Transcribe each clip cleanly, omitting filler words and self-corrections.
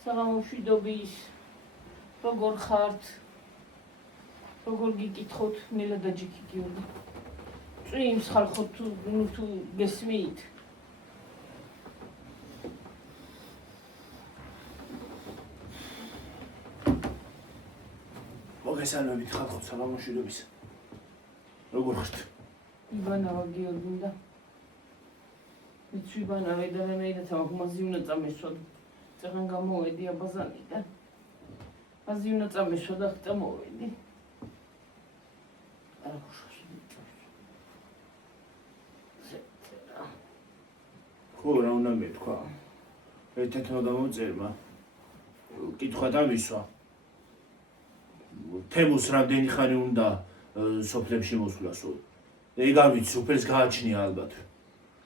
საღამომშვიდობის როგორ ხართ? როგორ გიკითხოთ ნელა და ჯიქი გიორგი? წვიმს ხალხო თუ გესმით? მოგესალმებით ხალხო, საღამომშვიდობის. როგორ ხართ? იბანავა გიორგი და მეც ვიბანავე და რანაირად მაგმაზი უნდა წამესვად. წაღან გამოვედი აბაზანიდან. მაზი უნდა წამესვა და ხტა მოვედი. ხო, რა უნდა მეთქვა? ერთ-ერთმა გამოვწერმა. კითხვა დავისვა. თემუს რამდენი ხანი უნდა სოფლებში მოსვლასო? ეგ არ ვიცი, სოფელს გააჩნია ალბათ.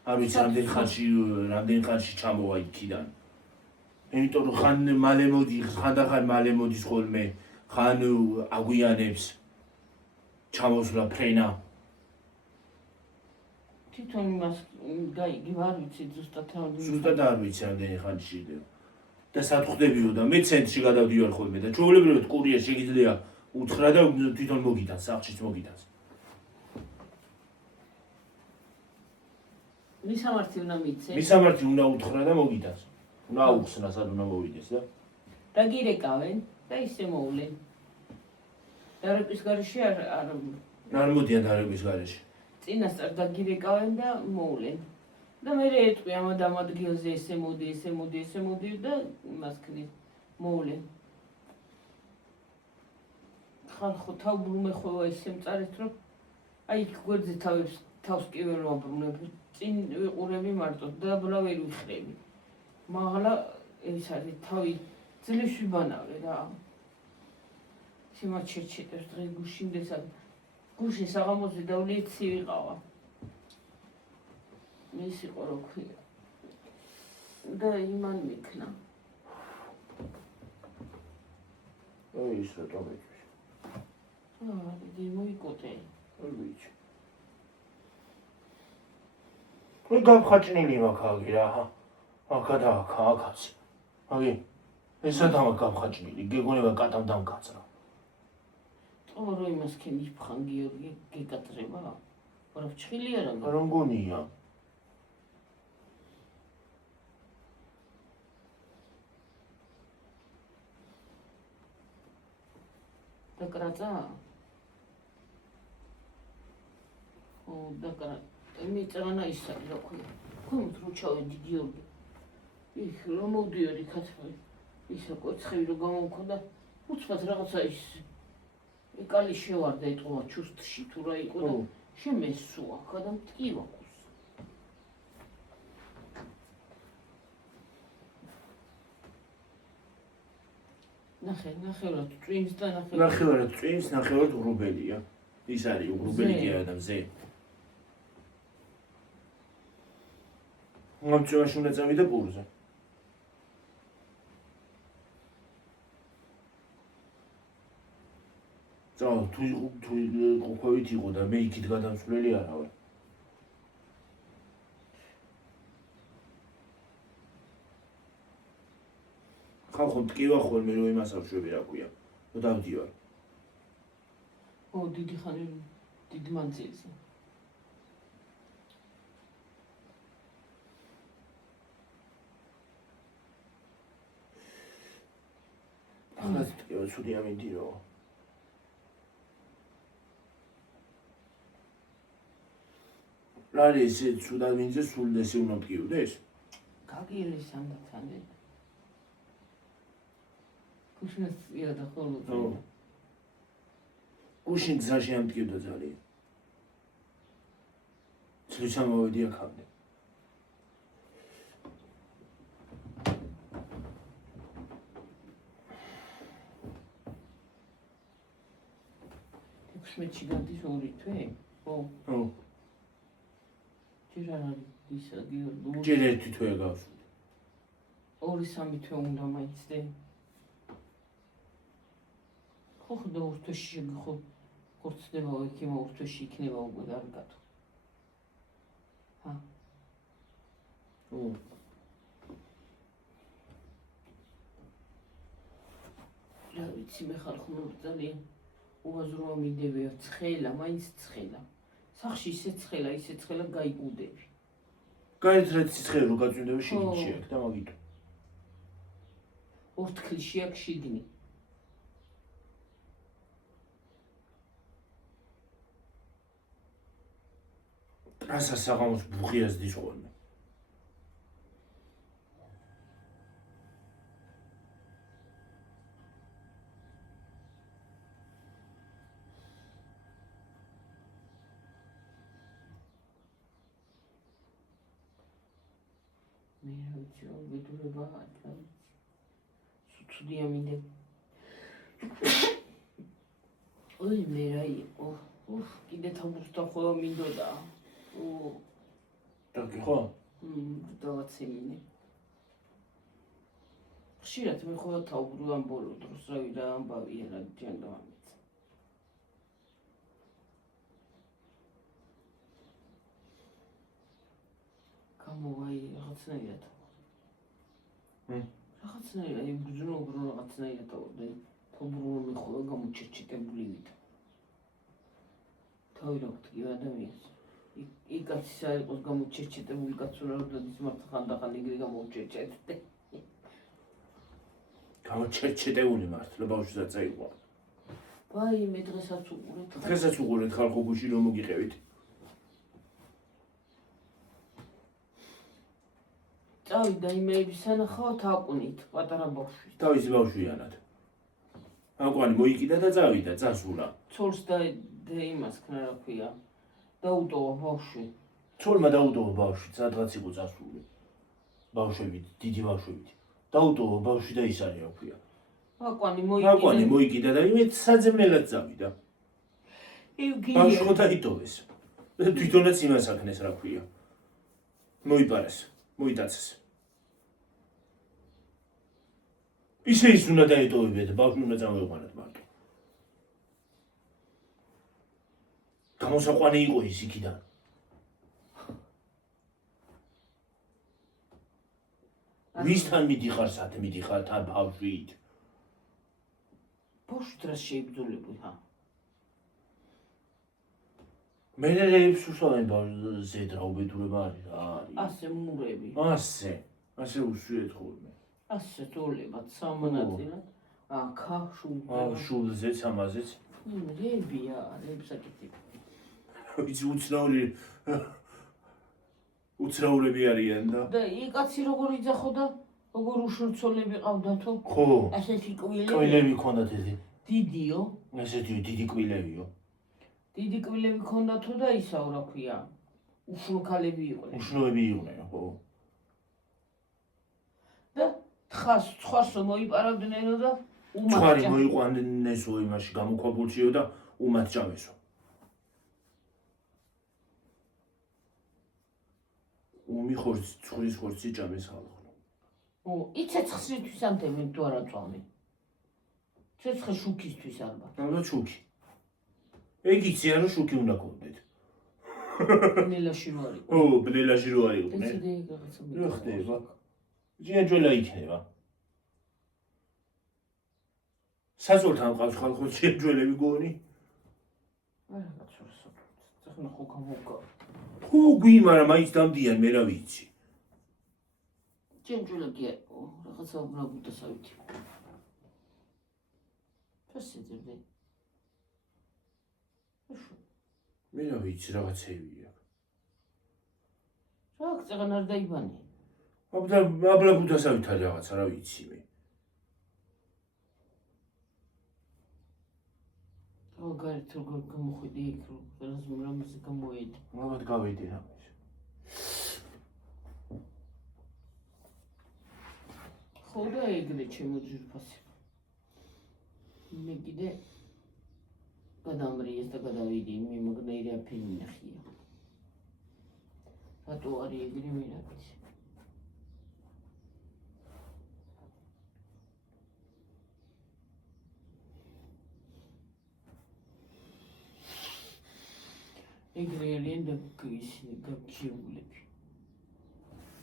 არ ვიცი რამდენი ხანში ჩამოვა იქიდან. იმიტომ რომ ხან მალე მოდი, ხანდახან მალე მოდის ხოლმე, ხან აგვიანებს ჩამოსვლა ფრენა. თვითონ იმას გაიგებ, არ ვიცი ზუსტად ზუსტად არ ვიცი რამდენი ხანში და სად ხვდებიო და მე ცენტრში გადავდივარ ხოლმე და ჩვეულებრივად კურიერ შეგიძლია უთხრა და თვითონ მოგიტანს, სახლშიც მოგიტანს. მისამართი უნდა მიცე. მისამართი უნდა უთხრა და მოგიტანს. უნდა აუხსნა სად უნდა მოვიდეს და და გირეკავენ და ისე მოვლენ. დარეკვის გარეშე არ მოდიან დარეკვის გარეშე. წინასწარ დაგირეკავენ და მოვლენ. და მე ეტყვი ამ ადგილზე ესე მოდი და იმას ქნის მოვლენ. ხალხო თავბრუნე ხოვა ისე მწარეთ რომ აი გვერდზე თავს კი ვერ ვაბრუნებ. წინ ვიყურები მარტო და ბლა ვერ ვიხრები. მაღლა ეს არის თავი ძლივს ვიბანავე რა. სიმაჩერჩეტებს დღეს გუშინდესად გუში საღამოზე დავლიცი ვიყავა. მის იყო რო ქვია. და იმან მიქნა. აი ის რა თამაში. დი მოიკოტე. არ ვიცი. მე გამხაჭნილი მაქვს რა. აქაც. აგი ესა დამა გამხაჭნილი. გეგონება კატამ დამკაცრა. ორო იმას ქენ იფხან გიორგი გეკატრება. არა ფჩხილი არა. არ მგონია. დაკრაცა? ო დაკრა. მე წანა ისარი რა ქვია. ხომ რო ჩავედი გიორგი. იქ რომ მოვდიოდი ქათმე. ისა კოცხები რო გამომქონდა. უცბად რაღაცა ის ეკალი შევარდა ეტყობა ჩუსტში თუ რა იყო და შემესუა და მტკივა ყუს. ნახევრად წვიმს და ნახევრად წვიმს, ნახევრად უღრუბელია. ის არის უღრუბელი კი არა და მზე. მომწვევაში უნდა წავიდე პურზე. თუ ყოფით იყო და მე იქით გადამსვლელი არა ვარ. ხალხო მტკივა ხოლმე რომ იმას ავშვები რა ქვია. ნუ დავდივარ. ო დიდი ხანი დიდი მანძილზე. ახლა მტკივა ცუდი ამინდირო. რა არის ეს ცუდად მინძე სულ ესე უნდა მტკივდეს? გაგირის ამდათანე. გუშინაც იადა ხოლმე. გუშინ გზაში ამტკივდა ძალიან. ცრუჩა მოვედი აქამდე. ექვსმეტში გადის 2 თვე? ო. ჯერ არ არის ისა გიორგი. ჯერ 1 თვეა გავშვი. 2-3 თვე უნდა მაიცდე. ხო და ურთვეში ხო ხორცდება ექიმა ურთვეში იქნება უკვე და არ გათო. ჰა. ვიცი მე ხარ ხმურ ძალიან უაზროა მინდებია ცხელა მაინც ცხელა სახში ისე ცხელა გაიგუდები გაიცრეთ ცხელი რო გაწვიმდება შიგნში აქ და მაგიტო ორთქლში აქ შიგნი ტრასა საღამოს ბუღიას დის ხოლმე მე რა ვიცი რომ ვიდურება რა სუცუდია მინდა ოი მე რა იყო კიდე თამბუსთა ხოლო მინდოდა დაკი ხო? დავაცემინე ხშირად მე ხოლმე თავბრუ ამ ბოლო დროს რავი რა ამბავია რა ჯანდო ამიც გამოვაი რაღაცნაირად რაღაცნაირად იბრძნო რაღაცნაირად თავბრუ მე ხოლმე გამოჩერჩიტებული ვით თავი რა ვთქი ადამიანს იკაცი არ იყოს გამოჩერჩეტებული კაცურა რომ ის მართ ხანდახან იგრი გამოჩერჩეთდე გამოჩერჩეტებული მართლა ბავშვსაც წაიყვა ვაი მე დღესაც უყურეთ ხალხო გუში რომ მოგიყევით წავიდა იმეების სანახავად აკუნით პატარა ბავშვი თავისი ბავშვიანად აკვანი მოიკიდა და წავიდა წასულა ცოლს და იმას ქნა რა ქვია დაუტოვა ბავშვი ცოლმა დაუტოვა ბავშვი სადღაც იყო წასული ბავშვებით დიდი ბავშვებით დაუტოვა ბავშვი და ის არის რა ქვია აკვანი მოიკიდა და იმით საძებნელად წავიდა ბავშვი ხო დაიტოვეს თვითონაც იმას აქნეს რა ქვია მოიპარეს მოიტაცეს ისე ის უნდა დაიტოვებიათ ბავშვი უნდა წამოიყვანათ მარტო გამოსაყვანი იყო ის იქიდან ვისთან მიდიხარ სად მიდიხარ თან ბავშვით ბავშვი დრას შეიბრძოლებულ მე რეებს უსვამენ ზედ რა უბედურება არის რა არის ასე მურები ასე უსვიეთ ხოლმე ასე თოლებად სამონაწილად აქა შულზეც ამაზეც რებია რებსაკეთი ვიცი უცნაურები არიან და იკაცი როგორ იძახო და როგორ უშურცოლები ყავდათო ხო ასეთი კვილები ქონდათ ეს დიდიო ესეთი დიდი კვილებიო დიდი კვილები ქონდათო და ისაო რა ქვია უშნოქალები იყვნენ უშნოები იყვნენ ხო და თხარს მოიპარავდნენო და ცხარი მოიყვანნესო იმაში გამოქვაბულშიო და უმად ჭამესო უმი ხორის ხორცი ჭამეს ხალხო იცეცხსრისთვის ამდენ თუ არა წვამი ცეცხლ შუქისთვის ალბათ შუქი ეგ იციან რომ შუქი უნდა გქონდეთ ბნელაში რო არის ბნელაში რო არიყვნენ რა ხდება ჯიაჯველა იქნება საზოლთან ყავს ხალხო ჯიაჯველები გონი არა კაცურს ახლა ხო გამოგა ხო გვიმარა მაინც დამდიან მე რა ვიცი ჯიაჯველა კი რაღაცა ვნაგუდასავითი ფასეძებდი მე რა ვიცი რაღაცები აქვს რა წეგან არ დაიბანი აბლა ბუდასავით არის რაღაცა რა ვიცი მე გარეთ როგორ გამოხვიდი იქ რამაზე გამოედი ალბათ გავედი რამეს ხო და ეგრე ჩემო ძვირფასი მე კიდე გადამრიეს და გადავიდი მე მაგნაირია ფილმი ნახია რატო არის ეგრე მე რა ვიცი ეგრე არიან და ისინი გაგიულები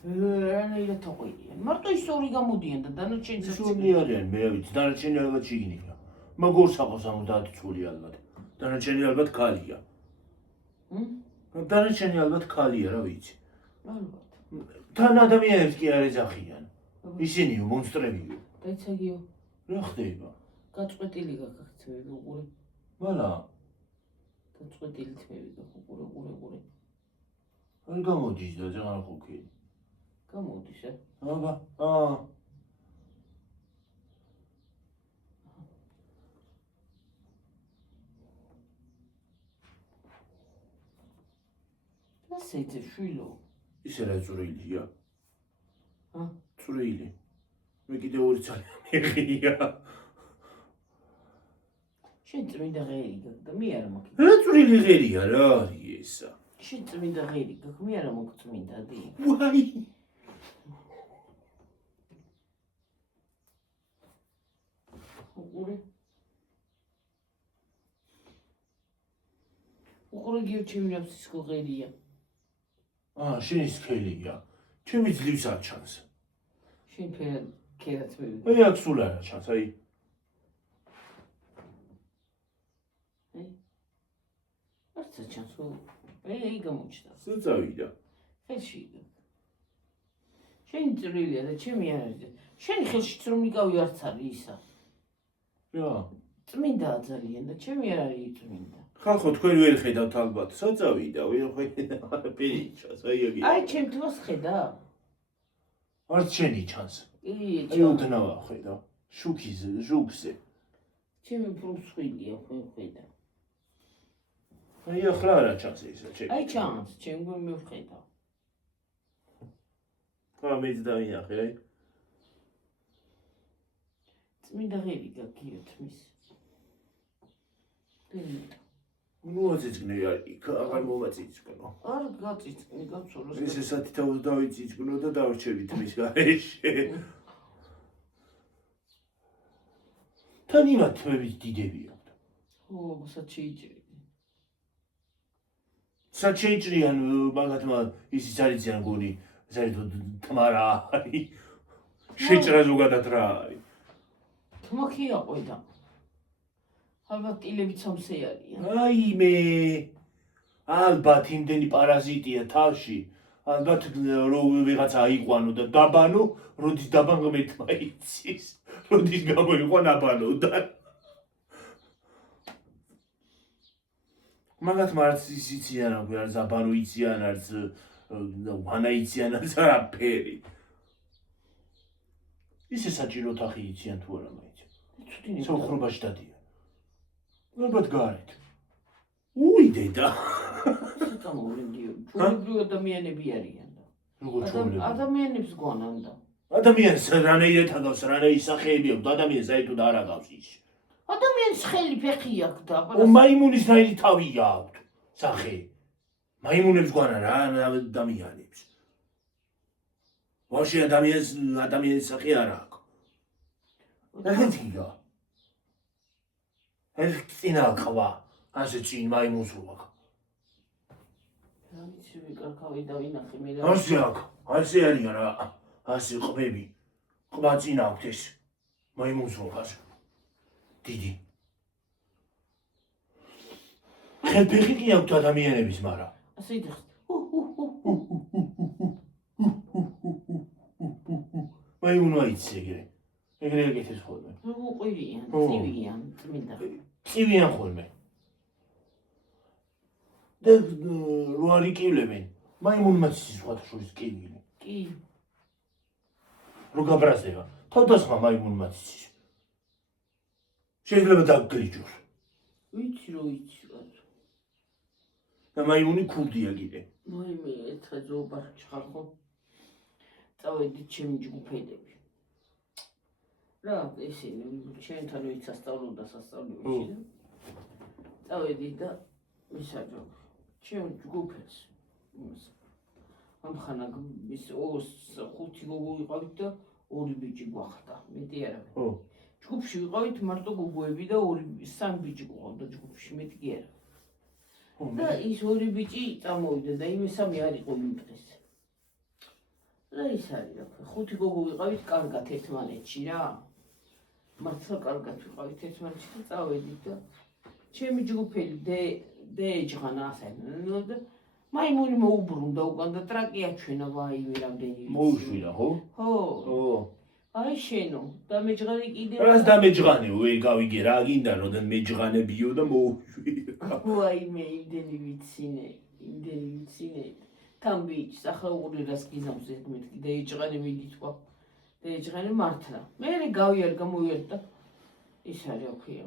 რანაირად თოყიდიან მარტო ის ორი გამოდიან და დანარჩენი ისორი არიან მე რა ვიცი დანარჩენი რაღაც შიგნია მაგორს აყავს 70 წული ალბათ. დანარჩენი ალბათ ქალია. დანარჩენი ალბათ ქალია, რა ვიცი. ალბათ. თან ადამიანებს კი არ ეძახიან. ისინიო მონსტრებიო. დაიცაგიო. რა ხდება? გაწყვეტილი გაქ თმები უყურე. მალა გაწყვეტილი თმები გაქ უყურე. არ გამოდის და ზაღარ ხოქი. გამოდის, აბა, ასეთი შვილო. ისე რა წვრილია? ჰა? წვრილი. მე კიდე ორი ძალიან მიღია. შენ წმინდა ღერი გაქ და მე არა მაქვს. რა წვრილი ღერია რა არის ესა? შენ წმინდა ღერი გაქ, მე არა მაქვს წმინდა დი. ვაი. უყურე გიო ჩემი ნაფსის ღერია. შენი სქელია. ჩემი ძლივს არ ჩანს. შენ ქერაც მე. აი აქ სულ არ ჩანს, აი. არც ჩანს. აი გამოჩნდა. წავიდა. ხელში. შენ წვრილია და ჩემი არ არის. შენი ხელში რომ მიკავი არც არის ისა. რა? წმინდა ძალიან და ჩემი არ არის წმინდა. ხალხო თქვენ ვერ ხედავთ ალბათ. საწავიდა, ვერ ხედავ. პირიჩას, აი აგი. აი ჩემ თავს ხედა? არც შენი ჩანს. აი აი უდნავა ხედავ. შუქზე. ჩემი პრუსხილია ხედა. აი ახლა არა ჩანს ისა ჩემი. აი ჩანს, ჩემ მე ვხედა. მეც დავინახე, აი. წმინდა ღერი გაგიო თმის. ნუ აწიწყნე იქ აღარ მომაწიწყნო. არ გაწიწყნი გაცოლოს. ესე სათითაოს დავიწიწყნო და დავრჩებით მის გარეშე. თან იმათ თმების დიდები აქვს. ო, საჩიჭრი. საჩიჭრიან მაგათმა ისიც არიციან გონი, საერთოდ თმარა არის. შეჭრა ზოგადად რა არის. თმა კი აყვედა. ალბათ ტილები ცამსე არიან. აი მე ალბათ იმდენი პარაზიტია თავში. ალბათ რომ ვიღაცა აიყვანო და დაბანო, როდის დაბან ღმერთმა იცის. როდის გამოიყვან აბანოდან. მაგათ მარც იციან, არც აბანო იციან, არც ვანა იციან, არც არაფერი. ისე საჭირო თახი იციან თუ არა მაინც. ცუდინი. საუხრობაში დადიან. ალბათ გარეთ. უი დედა. სამოვლენდიო. ჩვეულებრივი ადამიანები არიან და. როგორ ჩვეულებრივი? ადამიანებს გვანან და. ადამიანს რანაირად აგავს, რანაირი სახეები აქვს, ადამიანს საერთოდ არ აგავს ის. ადამიანს ხელი ფეხი აქვს და მაიმუნის რაირი თავი აქვს, სახე. მაიმუნებს გვანა რა ადამიანებს. ვაში ადამიანის სახე არ აქვს. რა ეს წინა ყვა, ასე წინ მაიმუნს რო აქვს. რა ვიცი ვიკარქავი და ვინახე მე რა. ასე აქვს, ასე არიან რა. ასე ყბები. ყბა წინ აქვს ეს. მაიმუნს რო აქვს. დიდი. ხელფეხი კი აქვს ადამიანების, მაგრამ ასე იდიხს. მაიმუნმა იცი ეგრე. ეგრე ეკეთებს ხოლმე. უყვირიან, წივიან, წმინდა. წივიან ხოლმე. და რო არ იკივლებენ, მაიმუნმაც იცის სხვათა შორის კივილი. კი. რო გაბრაზდება, თავდასხმა მაიმუნმაც იცის. შეიძლება დაგგლიჯოს. ვიცი რო იცი. და მაიმუნი ქურდია კიდე. მე ერთხელ ზოოპარკში ხარ ხო? წავედით ჩემი ჯგუფელები. რა ისინი ჩვენთან ვით სასწავლობდა სასწავლებლებში. წავედით და ვისაჯო ჩემ ჯგუფელს. ამხანა ის 5 გოგო ვიყავით და 2 ბიჭი გვახდა. მეტი არა. ხო. ჯგუფში ვიყავით მარტო გოგოები და 3 ბიჭი გვყავდა ჯგუფში, მეტი კი არა. და ის 2 ბიჭი წამოვიდა და იმ სამი არ იყო იმ დღეს. რა ის არის რა, 5 გოგო ვიყავით კარგად ერთმანეთში რა. მართლა კარგად ვიყავით ერთმანეთში და წავედით და ჩემი ჯგუფელი დეეჯღანა ასე და მაიმუნი მოუბრუნდა უკან და ტრაკი აჩვენა ვაიმე რამდენი მოუშვირა ხო? ხო აი შენო და მეჯღანი კიდე რას დამეჯღანეო ვერ გავიგე რა გინდა რომ მეჯღანებიო და მოუშვირა ვაიმე იმდენი ვიცინე თან ბიჭს ახლა უყური რას გიზამს ეს მეთქი დეეჯღანი მიდი თქვა დეეჯღანი მართლა მე გავიარ გამოვიარ და ის არის რა ქვია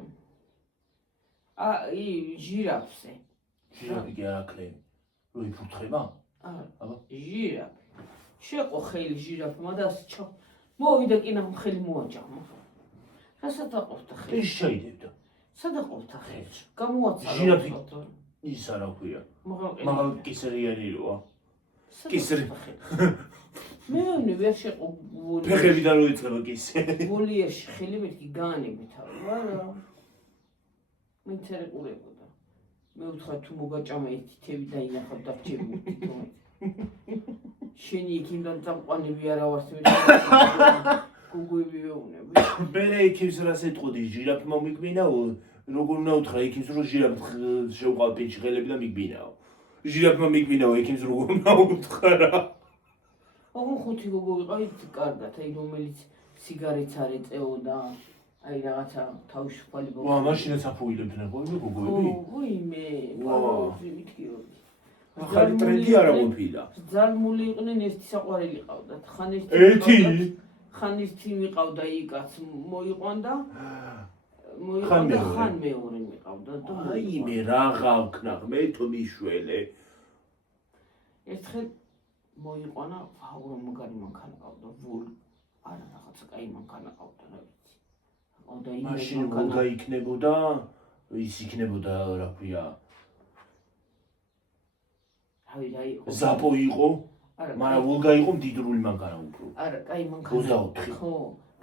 ჟირაფზე ჟირაფი კი არ აკლები რო იფურთხება? აბა ჟირაფი შეყო ხელი ჟირაფმა და მოვიდა კი ნახო ხელი მოაჭამა რასაც აყავდა ხელი ის ჩაიდებდა სად აყავდა ხელი გამოაცა ჟირაფი ის არა ქვია მაგალ კისერიანი როა კისერი მე ვერ შეყო ფეხებიდან რო იწყება კისერი ვოლიერში ხელი მეთქი გაანებე თავი არა მეცერეკურებოდა მე ვთქვა თუ მოგაჭამა ერთი თევი დაინახავ დარჩები თვითონ შენი იქიდან წამყვანები არა ვართ გუგუები ვეუნები მერე იქებს რას ეტყოდი ჟირაფმა მიგვინაო როგორ უნდა უთხრა იქებს რომ ჟირაფს შევყავ პიჭი ხელები და მიგვინაო ჟირაფმა მიგვინაო იქებს როგორ უნდა უთხრა ოღონდ ხუთი გოგო ვიყავით კარგად აი რომელიც სიგარეტს არ ეწეოდა აი რაღაცა თავისუფალი გოგო ვა მაშინაც აფუილებდნენ ხო იმ გოგოები ვაიმე ვა მითქიოდი ახალი ტრენდი არა ყოფილა ზალმული იყვნენ ერთი საყვარელი ყავდათ ხან ერთი მიყავდა იკაც მოიყვანდა ხან მეორე მიყავდა და აი მე რა გავქნახ მე თუ მიშველე ერთხელ მოიყვანა ვაურო მაგარი მანქანა ყავდა ვულ არა რაღაცა კაი მანქანა ყავდა რა ვიცი ყავდა იმ მაშინ ვულგა იქნებოდა ის იქნებოდა რა ქვია ზაპო იყო მაგრამ ვულგა იყო მდიდრული მანქანა უფრო არა კაი მანქანა 24 ხო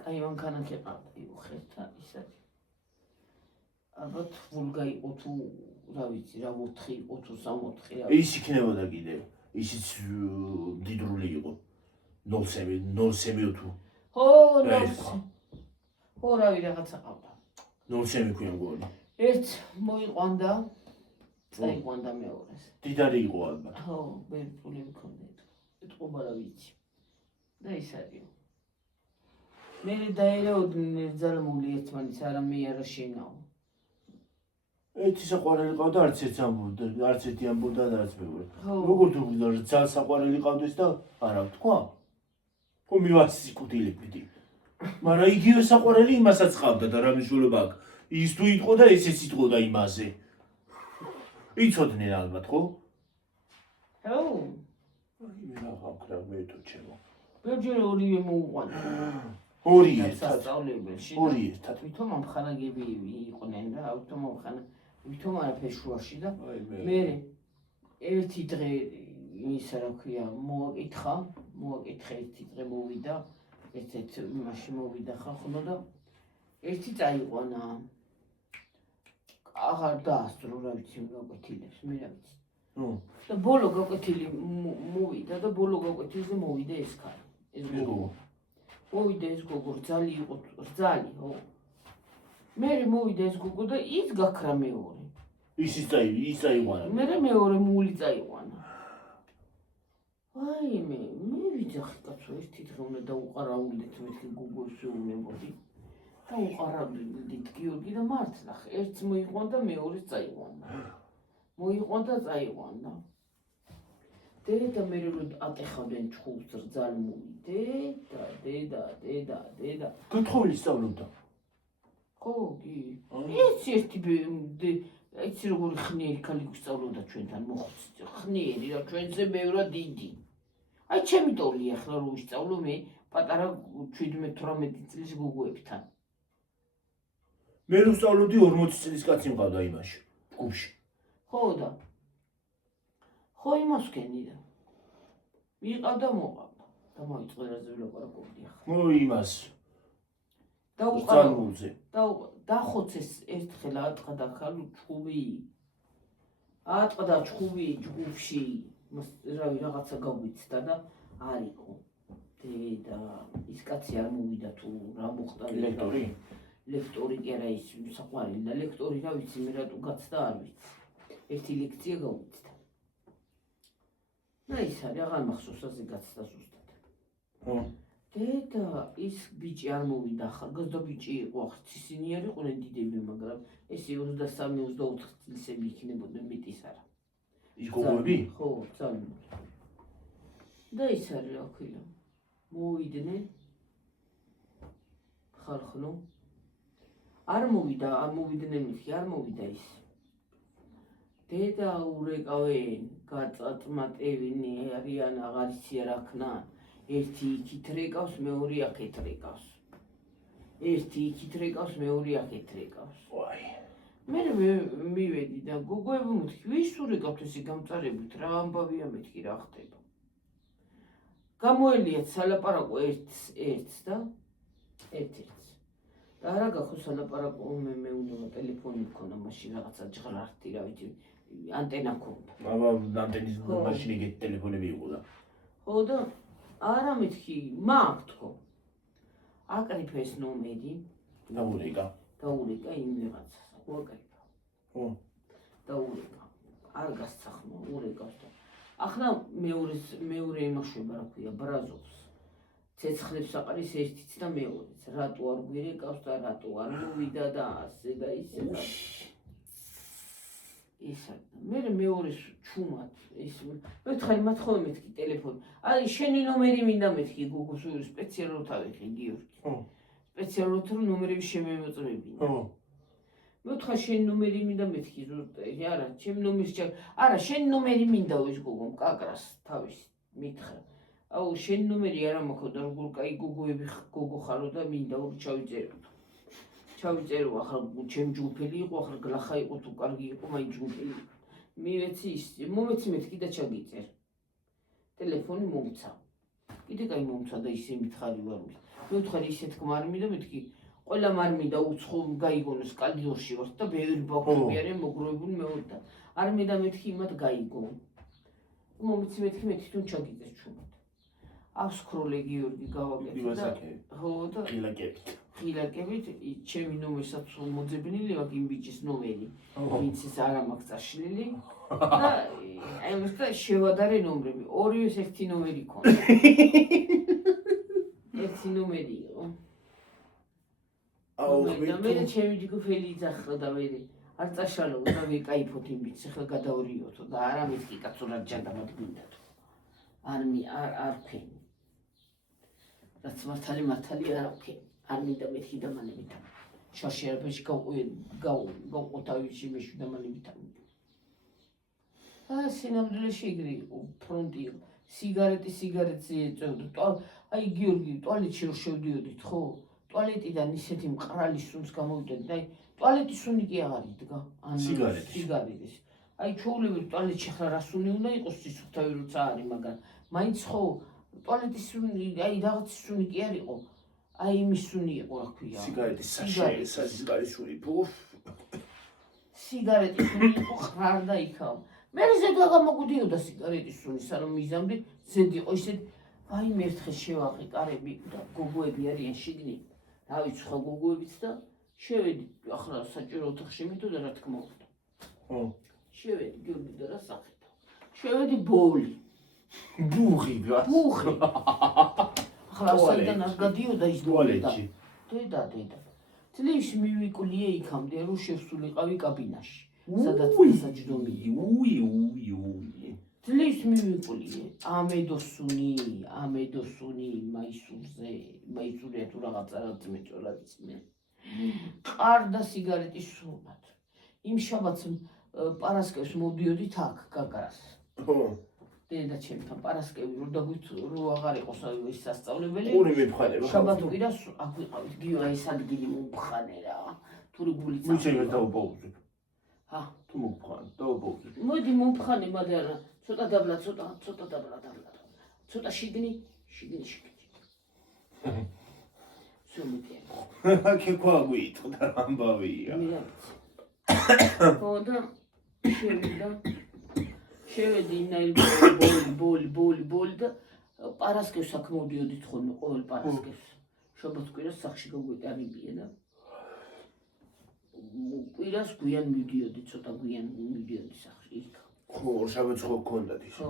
კაი მანქანა ქეყავდა იყო ხერთა ისე ალბათ ვულგა იყო თუ რა ვიცი რა 4 იყო თუ 3-4 ის იქნებოდა კიდე ისიც მდიდრული იყო 07 თუ ხო ხო რავი რაღაცა ყავდა 07 ქვია მგონი ერთ მოიყვანდა წაიყვანდა მეორეს დიდარი იყო ალბათ ხო ბერტული მქონდა ეთყობა რა ვიცი და ის არის მე დაერეოდნენ ზალმული ერთმანეთს არა მე არა შენაო ერთი საყვარელი ყავდა არც ერთი ამბობდა და არც მეორე როგორ თუ ძალ საყვარელი ყავდეს და არა თქვა ხო მივასიკუტილებდი მაგრამ იგივე საყვარელი იმასაც ყავდა და რა მნიშვნელობა აქვს ის თუ იტყო და ესეც იტყოდა იმაზე იცოდნენ ალბათ ხო ხო მე რა გავქრა მე თუ ჩემო ბევრჯერ ორივე მოუყვანა ორი ერთად სასწავლებელში ორი ერთად ვითომ ამხანაგები იყვნენ რა ვითომ ამხანა ვითომ არაფერშუაში და მე ერთი დღე ისა რა ქვია მოვაკითხა ერთი დღე მოვიდა ერთ იმაში მოვიდა ხახნო და ერთი წაიყვანა აღარ დაასწრო რა ვიცი გაკვეთილებს მე რა ვიცი და ბოლო გაკვეთილი მოვიდა და ბოლო გაკვეთილზე მოვიდა ეს ქალი ეს გოგო მოვიდა ეს გოგო რძალი იყო რძალი ხო მე მოვიდა ეს გოგო და ის გაქრა მეორე ის წაიყვანა მე მეორე მული წაიყვანა აი მე ვიძახი კაცო ერთი დღე უნდა დაუყარავდეთ მეთქი გოგოს შეუნებოდი და უყარავდით გიორგი და მართლა ერთს მოიყვანდა მეორეს წაიყვანა მოიყვანდა წაიყვანა დედა მე რომ ატეხავდნენ ჩხუბს რძალმული დედა გათხოვილი სწავლობდა ხო კი ერთი იცი როგორი ხნიერი ქალი გვსწავლობდა ჩვენთან მოხუცი ხნიერი რა ჩვენზე ბევრად დიდი აი ჩემი ტოლი ახლა რო ვისწავლო მე პატარა 17-18 წლის გოგოებთან მე რო ვსწავლობდი 40 წლის კაცი მყავდა იმაში ჯგუფში ხო და ხო იმას ვქენიდა ვიყავდა მოყავდა და მოიწყო რაზე ვილაპარაკობდი ახლა ო იმას დაუყარავდე დახოცეს ერთხელ ატყდა ხალუ ჩხუბი ჯგუფში რავი რაღაცა გაგვიცდა და არ იყო დედა ის კაცი არ მოვიდა თუ რა მოხდა ლექტორი ლექტორი კი არა ის საყვარელი და ლექტორი რა ვიცი მე რატო გაცდა არ ვიცი. ერთი ლექცია გავუცდა. და ის არის აღარ მახსოვს ასე გაცდა ზუსტად. დედა ის ბიჭი არ მოვიდა ახალგაზრდა ბიჭი იყო ცისინიერი იყვნენ დიდები მაგრამ ეს 23-24 წლისები იქნებოდნენ მეტის არა. ის გოგოები? ხო, ძალიან. და ის არის რა ქვია. მოვიდნენ ხალხნო არ მოვიდნენ მითი არ მოვიდა ის. დედა ურეკავენ გაწაწმატებინი არიან აღარ იცი რა ქნან. ერთი იქით რეკავს, მეორე აქეთ რეკავს. ერთი იქით რეკავს, მეორე აქეთ რეკავს. ვაი. მე მივედი და გოგოები მეთქი, ვის ურეკავთ ესე გამწარებით, რა ამბავია მეთქი რა ხდება. გამოელიათ სალაპარაკო ერთს და ერთ-ერთს. და არა გახო სალაპარაკო მე უნდა ტელეფონი მქონდა მაშინ რაღაცა ჟღრართი რა ვიცი ანტენა ქონდა. აბა ანტენის მაშინი გეთ ტელეფონები იყო და. ხო და არა მეთქი მაქვს თქო. აკრიფე ეს ნომერი დაურეკა იმ ვიღაცას უაკრიფა. ხო. დაურეკა. არ გასცახმა ურეკავს და ახლა მეორე იმაშვება რა ქვია ბრაზობს. ცეცხლებს აყრის ერთიც და მეორეც. რატო არ გვირეკავს და რატო არ მოვიდა და ასე და ისე და ისა მე მეორეს ჩუმად ის მეთქარი მათხოვე მეთქი ტელეფონი. აი შენი ნომერი მინდა მეთქი გუგუს სპეციალურად ავიღე გიორგი. ხო. სპეციალურად რომ ნომერები შემემოწმებინა. ხო. მეთქა შენი ნომერი მინდა მეთქი ზუსტად. არა, ჩემ ნომერს არა, შენი ნომერი მინდა ის გუგომ კაკრას თავის მითხრა. აუ შენი ნომერი არა მაქვს და როგორ კაი გოგო ხარო და მინდა რომ ჩავიწერო. ჩავიწერო ახლა ჩემ ჯგუფელი იყო ახლა გლახა იყო თუ კარგი იყო მაინც ჯგუფელი. მივეცი ის მომეცი მეთქი და ჩაგიწერ. ტელეფონი მომცა. კიდე კაი მომცა და ისე მითხარი ვარ მის. მე ვთხარი ისე თქმა არ მინდა მეთქი ყველა არ მინდა უცხო გაიგონოს კალდიორში ვარ და ბევრი ბავშვები არიან მოგროვებული მეორე და არ მინდა მეთქი იმათ გაიგო. მომეცი მეთქი მე თვითონ ჩაგიწერ ჩუმად. ავსქროლე გიორგი გავაკეთე და ხო და ღილაკებით ჩემი ნომერსაც მოძებნილი აქვს იმ ბიჭის ნომერი ვინც ეს არ მაქვს წაშლილი და აი უბრალოდ შევადარე ნომრები ორივეს ერთი ნომერი ქონდა ერთი ნომერი იყო და მე ჩემი ჯგუფელი იძახა და მე არ წაშალო და ვიკაიფოთ იმ ბიჭს ახლა გადავრიოთო და არა მეთქი კაცურად ჯანდამად გვინდა თუ არ ვქენი რაც მართალი არ ვქენი არ მინდა მეთქი და მანებით შაშერებაში გავყოთავში მეშვი და მანებით აა სინამდვილეში იგრი იყო ფრონტი იყო სიგარეტს ეწევდა აი გიორგი ტუალეტში რო შევდიოდით ხო ტუალეტიდან ისეთი მყრალი სუნს გამოვიდეთ და აი ტუალეტის სუნი კი აღარ იდგა სიგარეტის აი ჩაულებრივ ტუალეტში ხარ რა სუნი უნდა იყოს სიცოცხლე როცა არის მაგრამ მაინც ხო ტუალეტის სუნი აი რაღაც სუნი კი არ იყო აი იმის სუნი იყო რა ქვია სიგარეტის სიგარეტის სუნი პუფ სიგარეტის სუნი იყო ხარ და იქაო მე ზედა გამოგვდიოდა სიგარეტის სუნი სანამ მიზამდი ზედი იყო ისეთ აი მე ერთხელ შევაღე კარები და გოგოები არიან შიგნით რა ვიცი ხო გოგოებიც და შევედი ახლა საჭირო ოთახში მიდოდა რა თქმა უნდა ხო შევედი გიორგი და რა სახედა შევედი ბოული ბუღი ახლა საიდან არ გადიოდა ის ტუალეტში დედა წლის მივიკულიე იქამდე რომ შევსულიყავი კაბინაში სადაც საჯდომი წლის მივიკულიე ამედოსუნი მაისურია თუ რაღაცა მეწოლად მე ყარ და სიგარეტის სუნად იმ შაბათს პარასკევს მოვდიოდით აქ გაგრას ხო დედა ჩემთან პარასკევი რო დაგვით რო აღარ იყოს ეს სასწავლებელი ორი მეფხანება შაბათკვირას აქ ვიყავით გიო ეს ადგილი მომხანე რა თური გული წავიდა დაუბოუზე ჰა თუ მომხანე დაუბოუზე მოდი მომხანე მაგრამ ცოტა დაბლა ცოტა შიგნი სუმიკე კეკვა გვიტყდა ამბავია ხო და შევედი ინაილ ბოლი და პარასკევს აქ მოვდიოდით ხოლმე ყოველ პარასკევს შაბათკვირას სახში გავგვეტარებია და კვირას გვიან მივდიოდი, ცოტა გვიან მივდიოდი სახლში იქ. ხო, ორშაბათს ხო გქონდათ ის. ხო.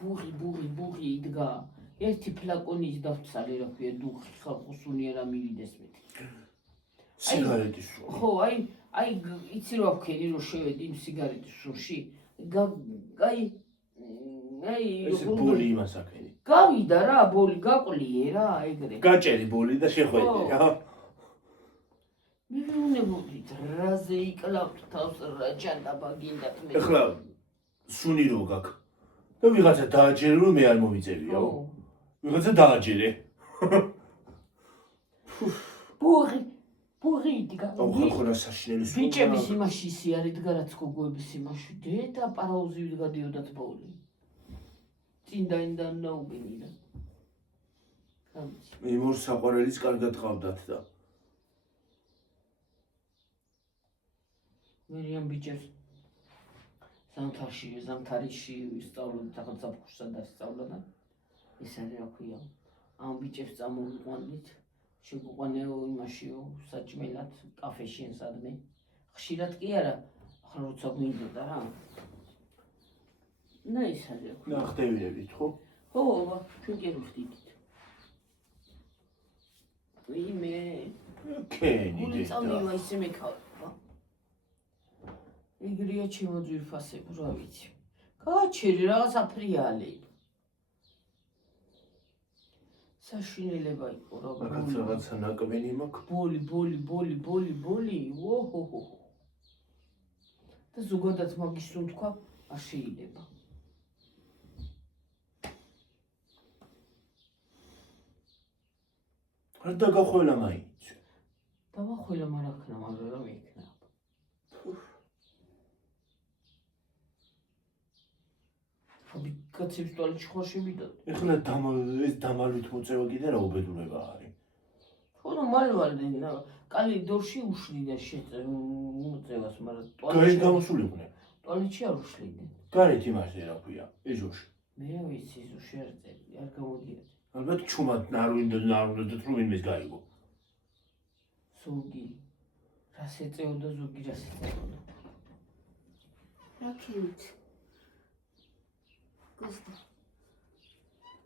ბუღი იდგა. ერთი ფლაკონის დავცალე რა ქვია დუხი ხალხოს უნიერა მივიდეს მეთქი. სიგარეტის სულ. ხო, აი იცი რა ვქენი რომ შევედი იმ სიგარეტის სულში. ეს ბოლი იმას აქენი. გავიდა რა, ბოლი გაყლიე რა, ეგრე. გაჭერი ბოლი და შეხვედი რა. მე ვუნებოდით რაზე იკლავთ თავს რა ჯანდაბა გინდათ მე. ეხლა სუნი რო გაქვს. და ვიღაცა დააჯერე რომ მე არ მომიწევიაო. ვიღაცა დააჯერე. ბუღი იდგა. აუ ხალხო რა საშინელი სულ. ბიჭების იმაში ისი არ იდგა რაც გოგოების იმაში. დედა პარაუზივით გადიოდათ ბოლი. წინდაინდან ნაუგენიდან. მე მორ საყვარელის კარგად ყავდათ და მერიან ბიჭებს ზამთარში ვისწავლოთ ახალ საფხურსა და სწავლა და ეს არის რა ქვია ამ ბიჭებს წამოვიყვანით შეგვიყვანეო იმაშიო საჭმელად კაფეში ან სადმე ხშირად კი არა ახლა როცა გვინდოდა რა და ეს არის რა ქვია ნახტევირებით ხო? ხო ჩვენ კი ვხდით ვიმე კენი გული დედა წამივა ისე მეკავდა ეგრეა ჩემო ძვირფასებო რა ვიცი გააჩერე რაღაც აფრიალი საშინელება იყო რა რაღაცა ნაკბენი მაქვს ბოლი ოჰოჰო და ზოგადად მაგის რომ თქვა არ შეიძლება რა დაგახველა მაინც დავახველა მარაქნა მაგრამ რა მეიქნა კაცებს ტუალეტში ხარ შევიდოდ. ეხლა ეს დამალვით მოწევა კიდე რა უბედურება არის. ხო რომ მალვალდნენ კალი დორში უშლიდა მოწევას, მაგრამ გარეთ გამოსულიყვნენ. ტუალეტში არ უშლიდნენ. გარეთ იმაში რა ქვია, ეზოში. მე რა ვიცი ეზოში არ წერდი, არ გამოდიოდი. ალბათ ჩუმად ნარვინდათ რომ ვინმეს გაიგო. ზოგი რას ეწეოდა ზოგი რას ეწეოდა. რა ქით? გასდა.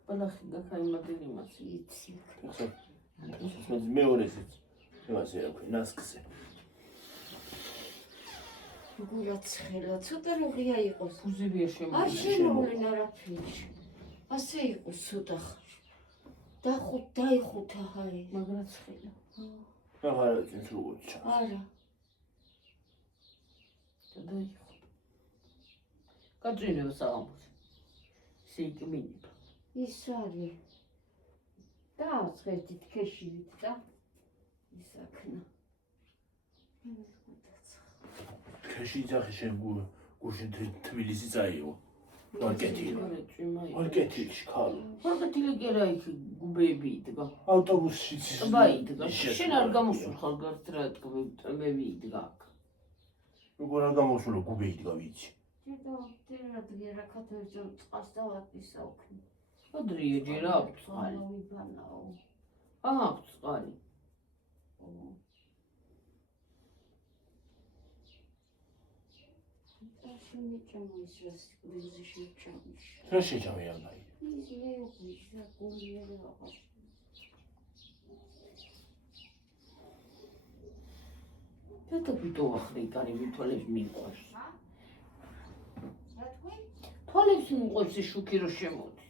ბალახი გაქაიმადილი მას იცი. ახლა მე მეორესიც იმასე რა ქვია, ნასკზე. გულაც ხელა, ცოტა რომ ღია იყოს. უზებია არ შემოვლი. შემოვლენ არაფერი. ასე იყოს ცოტა ხარ. დაიხუთა ჰაი. მაგრაც ხელა. აღარა წინს როგორც ჩა. არა. დაიხო. გაძინებ საამბოს. სიკმინი. ის არის. დააცხერთით ქეშივით და ისაქნა. ქეში ძახი შენ გუშინ თბილისი წაიღო. მარკეტილში ხალო. მარკეტილი გერა იქ გუბეები იდგა. ავტობუსში ტბა იდგა. შენ არ გამოსულხარ გარეთ რა ტბები იდგა. როგორ არ გამოსულა გუბე იდგა ვიცი. დედა გერა ქათოჯო წყას დავატისა ოქნი. ადრია ჯერა აქვს წყალი. ვიბანაო. აქვს წყალი. შემიჭამო ის რას ვიზი შეჭამო. რა შეჭამე ამაი? ის მეუღლის რა გულიერა აღარ. და ვიტო ახლა იკარი თვალებს მიყვარს. რა თქვი? თვალებს მიყვარს ის შუქი რო შემოდის.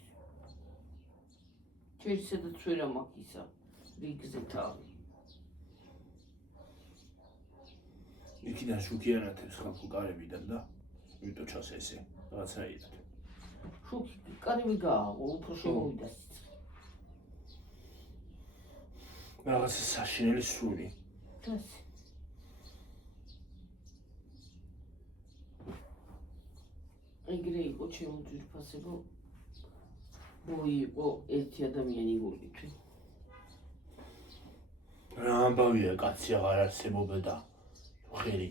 შეიძლება ცვერა მაგისა რიგზე თავი. იქიდან შუქი არათებს ხალხო კარებიდან და ვიტო ჩას ესე რაღაცაირად. შუქი კარები გააღო უფრო შემოვიდა სიცხე. რაღაცა საშინელი სული. დასი. ეგრე იყო ჩემო ძვირფასებო. ბოი იყო ერთი ადამიანი გულითვი. რა ამბავია კაცი აღარ არსებობდა და ხელი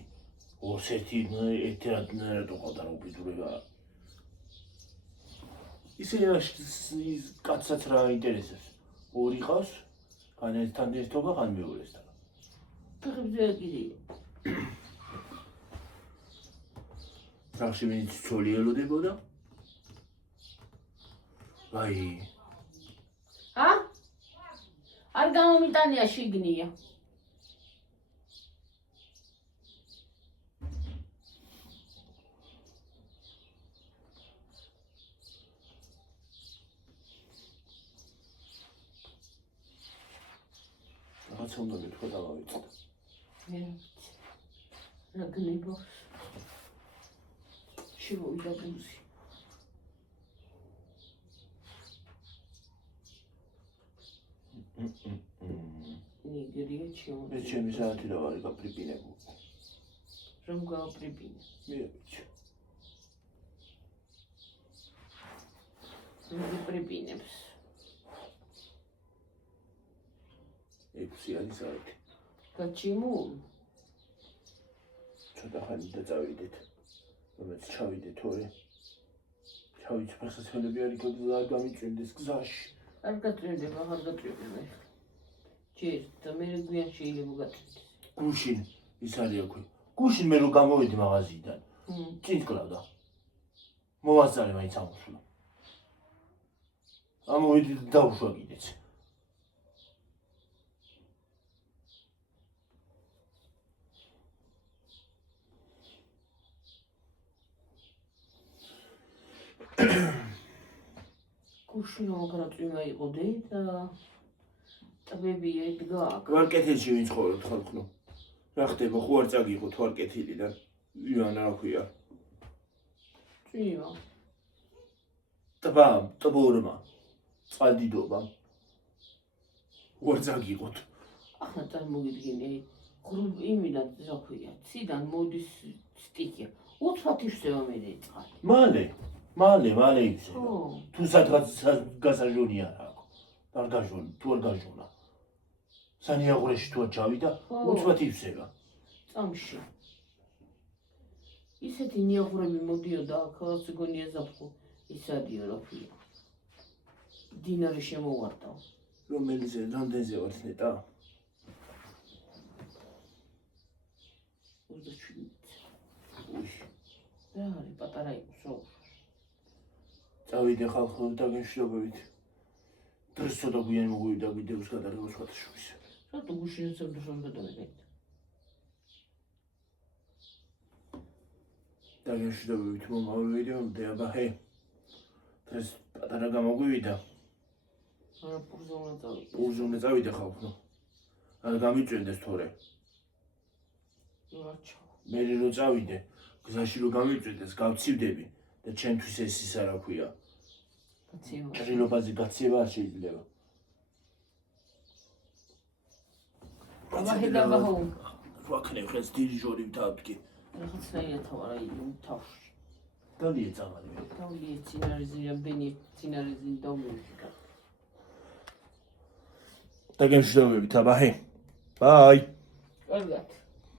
ორს ერთად უყავდა რა უბედურება. ისე კაცსაც რა ინტერესებს? ორი ყავს, ხან ერთთან ერთობა, ხან მეორესთან. ფეხებზე აკიდია. სახში ვინც ცოლი ელოდებოდა? აი, ა? არ გამომიტანია შიგნია. რაღაცა უნდა მეთქვა და გავიწდა. რა გნებავს. შევიდა ბუზი. ნიგერია ჩემო. ეს ჩემი საათი რა არის გაპრიპინებული. რომ გავპრიპინე. მე ვიცი. მე პრიპინებს. 6 არის საათი. გაჩიმო. ცოტა ხანი და წავიდეთ. რომელიც ჩავიდეთ ორი. ჩავიდეთ ფეხსაცმელები არ იქნება და არ გამიწვიმდეს გზაში. არ გატრიალდება, აღარ გატრიალდება. ჯერ და მე გვიან შეიძლება გატრიალდეს. გუშინ ის არის აქვე. გუშინ მე რო გამოვედი მაღაზიიდან. წინ კლავდა. მოვასწარე მაინც ამუშლა. ამოვედი და დავუშვა კიდეც. გუშინ მაგრატვიმა იყო და ტბები ედგა აქ. ვარ კეთილში ვინ ცხოვრობ ხალხო. რა ხდება, ხო არ წაგიღო თუ არ კეთილიდან. ივან რა ქვია? წივა. ტბორმა. წყალდიდობა. ვარ წაგიღოთ. ახლა წარმოგიდგინე, ღრუბ იმიდან რა ქვია, ციდან მოდის სტიკი. უცბად იშევა მე წყალი. მალე იცი. ხო. თუ სადღაც გასაჟონი არ აქვს. არ გაჟონი, თუ არ გაჟონა. სანიაღვრეში თუ არ ჩავიდა, უცბად იშევა. წამში. ისეთი ნიაღვრები მოდიოდა აქ, რაც გონია ზაფხულ ისადიო რა ქვია. დინარი შემოვარდა. რომელზე რამდენზე ვარ ნეტა? 27. რა არის პატარა იყო სულ. წავიდე ხალხო დაგემშვიდობებით. დღეს ცოტა გვიან მოგვივიდა ვიდეოს გადაღება სხვათა შორის. რატო გუშინ სამდროს გადავიდეთ? დაგემშვიდობებით მომავალ ვიდეომდე, აბა ჰე. დღეს პატარა გამოგვივიდა. არა პურზონა წავიდე. პურზონე წავიდე ხალხო. არ გამიწვენდეს თორე. ვაჩო. მე რო წავიდე, გზაში რო გამიწვენდეს, გავცივდები და ჩემთვის ეს ის არა ქვია. გაცემა. ჭრილობაზე გაცევა არ შეიძლება. აბა ჰედაბაჰო. ვაქნებ ხელს დირიჟორი დავდგე. რაღაცნაირად ვარ აი თავში. დავიე წამალი. დავლიე ცინარიზი რამდენი ცინარიზი დავლიე. დაგემშვიდობებით, აბა ჰე. ბაი. კარგად.